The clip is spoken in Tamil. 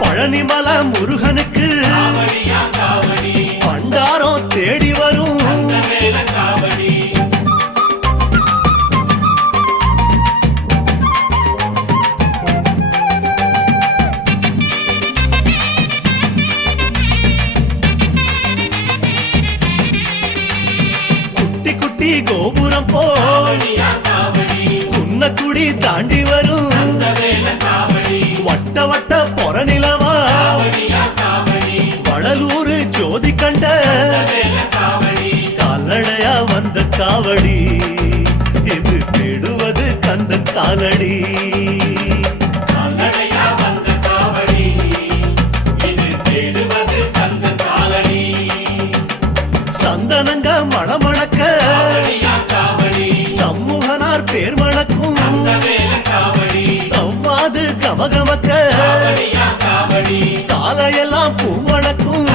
பழனிமல முருகனுக்கு பண்டாரம் தேடி வரும் குட்டி குட்டி கோபுரம் போல் குன்னக்குடி தாண்டி வரும் வட்ட வட்ட பொறநிலவா வடலூர் ஜோதி கண்ட கால்நடையா வந்த காவடி இது தேடுவது கந்தன் காலடி சந்தனங்க மணமணக்க சம்முகனார் பேர் மணக்கும் சவ்வாது கமகமக்க சாலையெல்லாம் பூ மணக்கும்